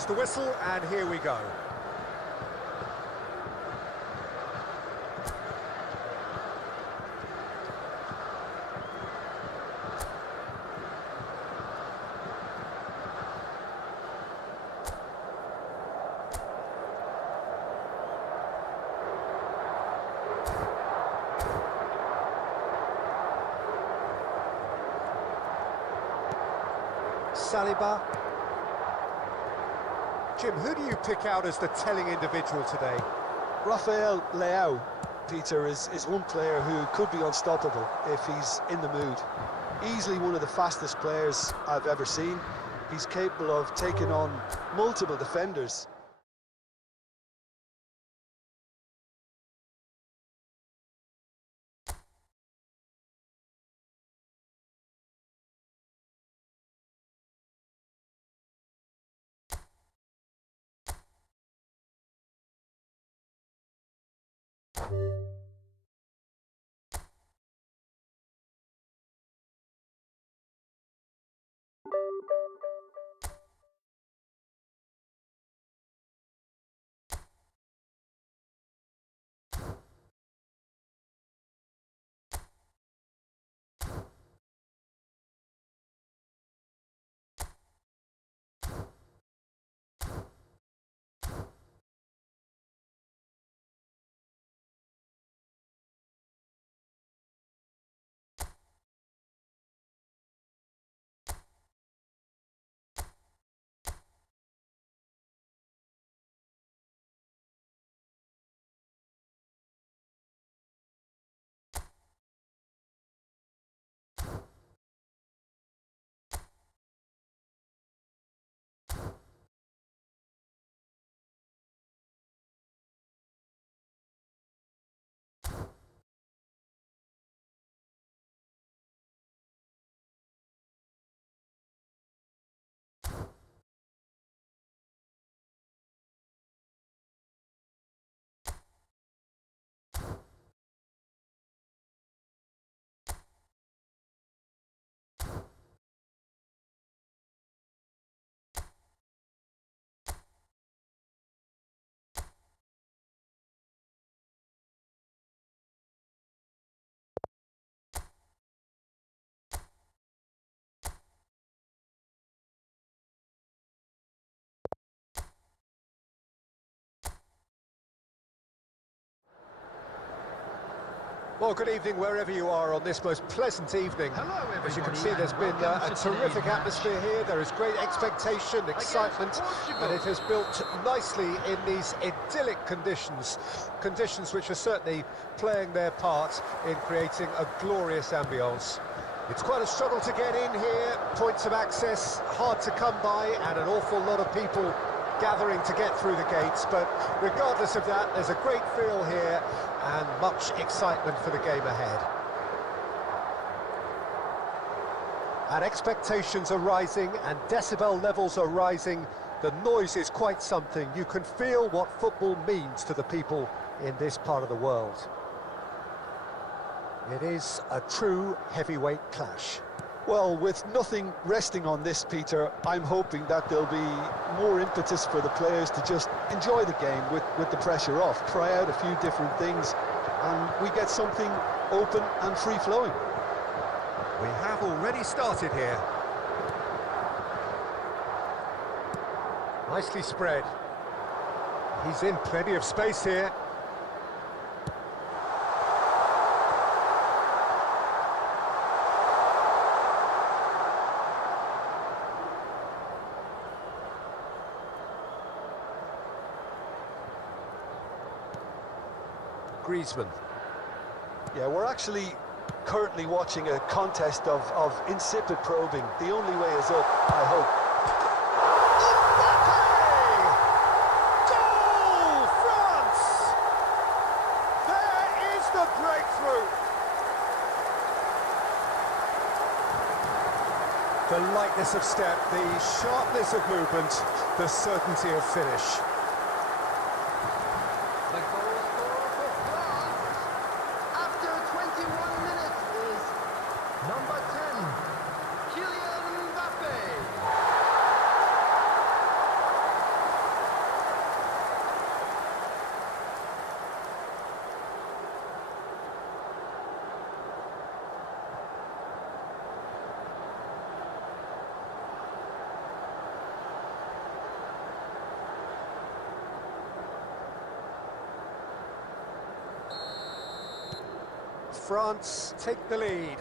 blows the whistle, and here we go. Saliba. Jim, who do you pick out as the telling individual today? Rafael Leao, Peter, is one player who could be unstoppable if he's in the mood. Easily one of the fastest players I've ever seen. He's capable of taking on multiple defenders. Well, good evening wherever you are on this most pleasant evening. Hello, everybody. As you can see, there's been a terrific atmosphere here. There is great expectation, excitement, and it has built nicely in these idyllic conditions. Conditions which are certainly playing their part in creating a glorious ambience. It's quite a struggle to get in here, points of access hard to come by, and an awful lot of people gathering to get through the gates, but regardless of that, there's a great feel here and much excitement for the game ahead. And expectations are rising and decibel levels are rising. The noise is quite something. You can feel what football means to the people in this part of the world. It is a true heavyweight clash. Well, with nothing resting on this, Peter, I'm hoping that there'll be more impetus for the players to just enjoy the game with the pressure off, try out a few different things, and we get something open and free-flowing. We have already started here. Nicely spread. He's in plenty of space here. Griezmann. Yeah, we're actually currently watching a contest of insipid probing. The only way is up, I hope. Goal, France! There is the breakthrough. The lightness of step, the sharpness of movement, the certainty of finish. France take the lead.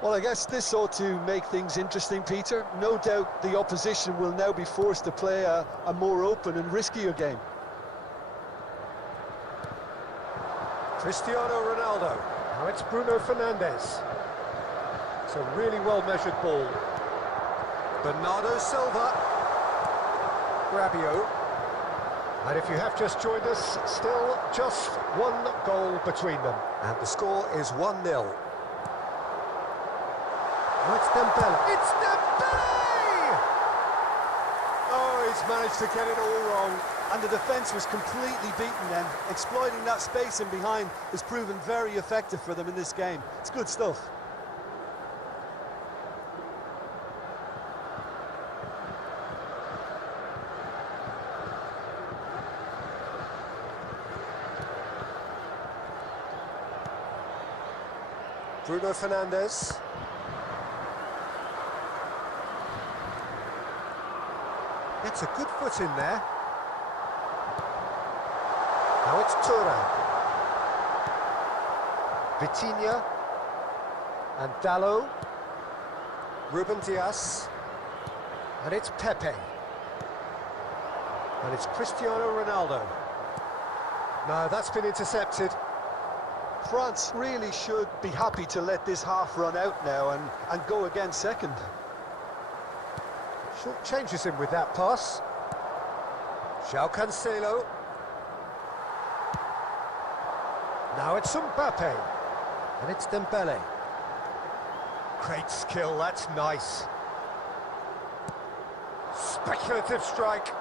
Well, I guess this ought to make things interesting, Peter. No doubt the opposition will now be forced to play a more open and riskier game. Cristiano Ronaldo. Now it's Bruno Fernandes. It's a really well-measured ball. Bernardo Silva. Rabiot. And if you have just joined us, still just one goal between them. And the score is 1-0. Oh, it's Dembele. It's Dembele! Oh, he's managed to get it all wrong. And the defence was completely beaten then. Exploiting that space in behind has proven very effective for them in this game. It's good stuff. Bruno Fernandes. Gets a good foot in there. Now it's Thuram. Vitinha. And Dalot. Ruben Dias. And it's Pepe. And it's Cristiano Ronaldo. No, that's been intercepted. France really should be happy to let this half run out now and go again second. Short changes him with that pass. João Cancelo. Now it's Mbappe. And it's Dembele. Great skill, that's nice. Speculative strike.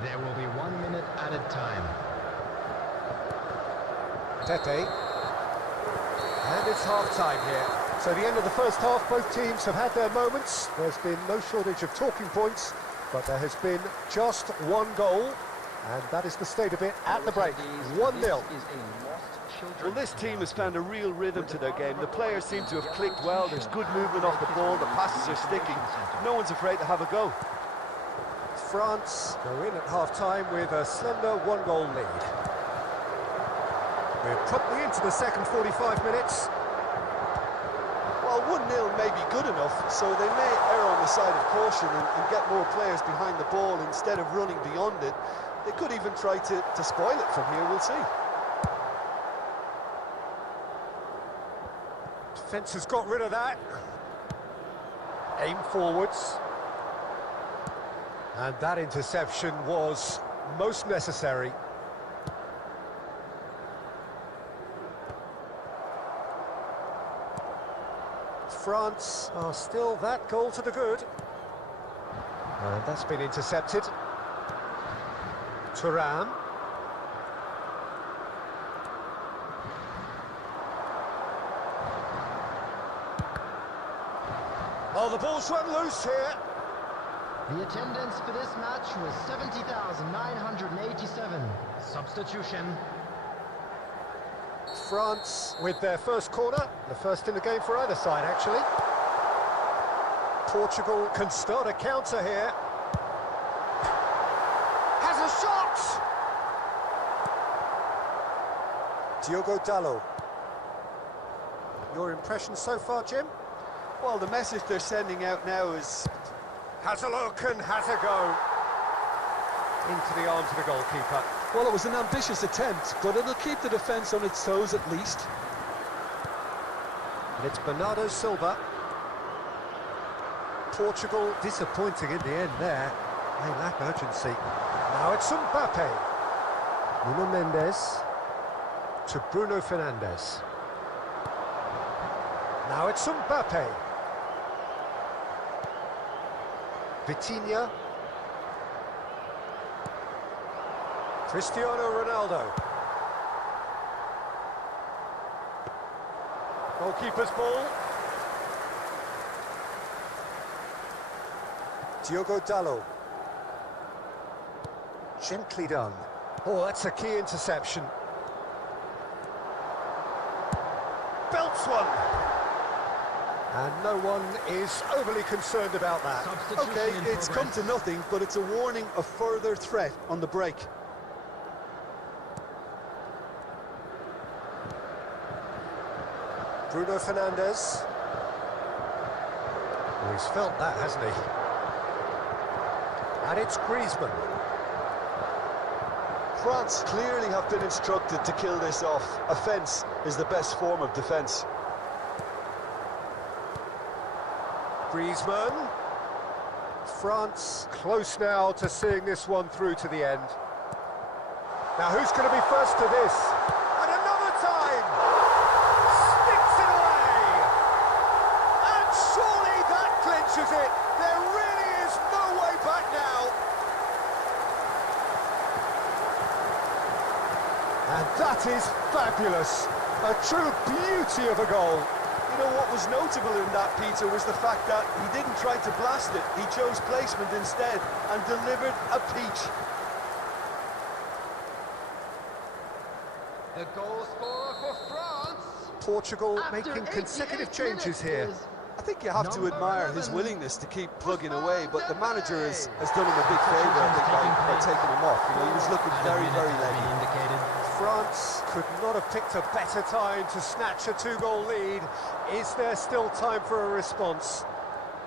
There will be 1 minute added time. Pepe. And it's half-time here. So the end of the first half, both teams have had their moments. There's been no shortage of talking points, but there has been just one goal, and that is the state of it at the break. 1-0. Well, this team has found a real rhythm to their game. The players seem to have clicked well. There's good movement off the ball. The passes are sticking. No one's afraid to have a go. France go in at half-time with a slender one-goal lead. We're promptly into the second 45 minutes. Well, 1-0 may be good enough, so they may err on the side of caution and get more players behind the ball instead of running beyond it. They could even try to spoil it from here, we'll see. Defence has got rid of that. Aim forwards. And that interception was most necessary. France are still that goal to the good. And that's been intercepted. Thuram. Oh, the ball's run loose here. The attendance for this match was 70,987. Substitution. France with their first corner, the first in the game for either side, actually. Portugal can start a counter here. Has a shot! Diogo Dalot. Your impression so far, Jim? Well, the message they're sending out now is... Has a look and has a go. Into the arms of the goalkeeper. Well, it was an ambitious attempt, but it'll keep the defence on its toes at least. And it's Bernardo Silva. Portugal disappointing in the end there. They lack urgency. Now it's Mbappe. Nuno Mendes to Bruno Fernandes. Now it's Mbappe. Vitinha. Cristiano Ronaldo. Goalkeeper's ball. Diogo Dalot. Gently done. Oh, that's a key interception. Belts one. And no one is overly concerned about that. Okay, it's come to nothing, but it's a warning of further threat on the break. Bruno Fernandes. Oh, he's felt that, hasn't he? And it's Griezmann. France clearly have been instructed to kill this off. Offence is the best form of defence. Griezmann. France close now to seeing this one through to the end. Now who's going to be first to this? And another time! Sticks it away! And surely that clinches it! There really is no way back now! And that is fabulous! A true beauty of a goal! You know, what was notable in that, Peter, was the fact that he didn't try to blast it. He chose placement instead and delivered a peach. The goal scorer for France. Portugal making consecutive changes here. I think you have to admire his willingness to keep plugging away, but the manager has done him a big favour, I think, by taking him off. You know, he was looking very, very leggy. France could not have picked a better time to snatch a two-goal lead. Is there still time for a response?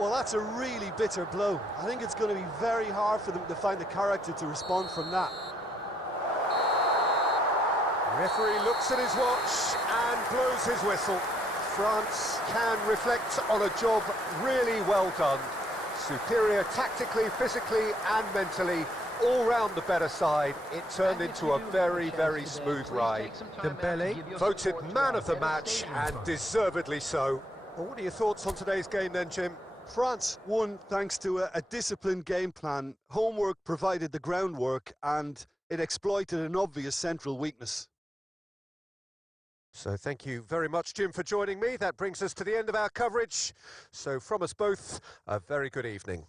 Well, that's a really bitter blow. I think it's going to be very hard for them to find the character to respond from that. Referee looks at his watch and blows his whistle. France can reflect on a job really well done. Superior tactically, physically and mentally. All round the better side. It turned into a very, very smooth ride. Dembele voted man of the match and deservedly so. Well, what are your thoughts on today's game then, Jim? France won thanks to a disciplined game plan. Homework provided the groundwork and it exploited an obvious central weakness. So thank you very much, Jim, for joining me. That brings us to the end of our coverage. So from us both, a very good evening.